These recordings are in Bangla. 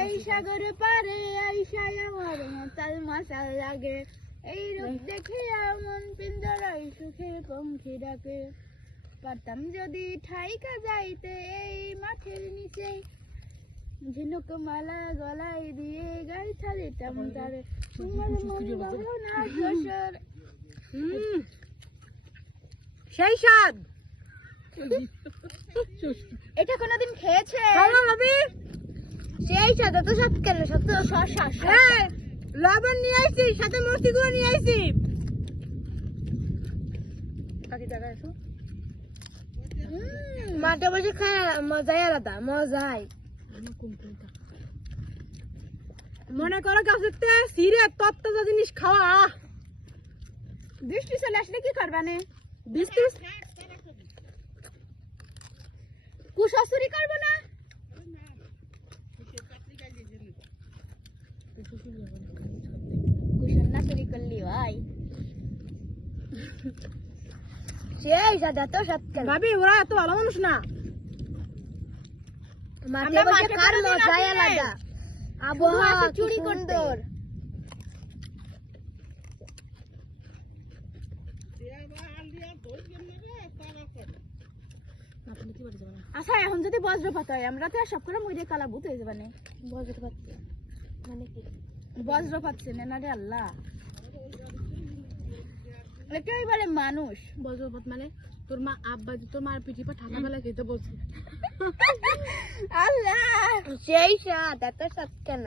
এই সাগর পারে আইসায় আমার মাতাল মাতাল লাগে, এই রূপ দেখে মন পিঞ্জরায় সুখের পঙ্খী ডাকে। পারতাম যদি ঠাইকা যাইতে এই মাঠের নিচে, ঝিনুক মালা গলায় দিয়ে গাই ছাড়িতাম তারে, তোমার মন ভাবনা যশোর। সেই স্বাদ। এটা কোনদিন খেয়েছে? সেই স্বাদ। এত স্বাদ কেন? সত্য লবণ নিয়ে আসছি, সাথে মরিচ গুঁড়ো নিয়ে আসছি। মাঠে বসে খায় মজাই আলাদা, মজাই। মনে করো গাছতে সিরে তত্ত্ব জিনিস খাওয়া। বৃষ্টি চলে আসলে কি করবানে? বৃষ্টি কুশাসুরি করবো না? কুশাসুরি করলি ভাই। সেই সাদা তো সত্যি ভাবি, ওরা এত ভালো মানুষ না। মাঠে বসে কার মজাই আলাদা, আবহাওয়া চুরি সুন্দর। আচ্ছা, এখন যদি বজ্রপাত হয় আমরা তো সব করে মরে কালা ভূত হয়ে যাবে না। বজ্রপাত মানে কি? বজ্রপাত চেনে না রে আল্লাহ, এটাই বলে মানুষ। বজ্রপাত মানে তোর মা আব্বা তোর মার পিঠে পা ঠান্ডা বেলা খেতে বলছে। আল্লাহ, সেই স্বাদ। এত স্বাদ কেন?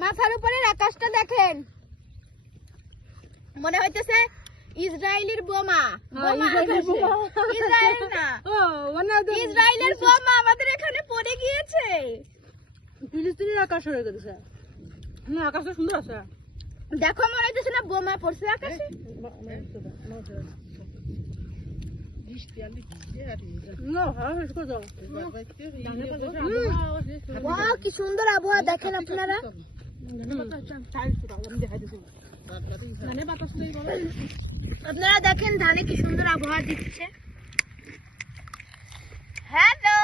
মাথার উপরের আকাশটা দেখেন, মনে হইতেছে ইসরায়েলের বোমা। ইসরায়েল না, ইসরায়েলের বোমা আমাদের এখানে পড়ে গিয়েছে। ফিলিস্তিনের আকাশ হয়ে গেছে না, আকাশটা সুন্দর আছে। দেখো, মনে হইতেছে না বোমা পড়ছে আকাশে। কি সুন্দর আবহাওয়া দেখেন আপনারা। আপনারা দেখেন ধানে কি সুন্দর আবহাওয়া দিচ্ছে। হ্যালো।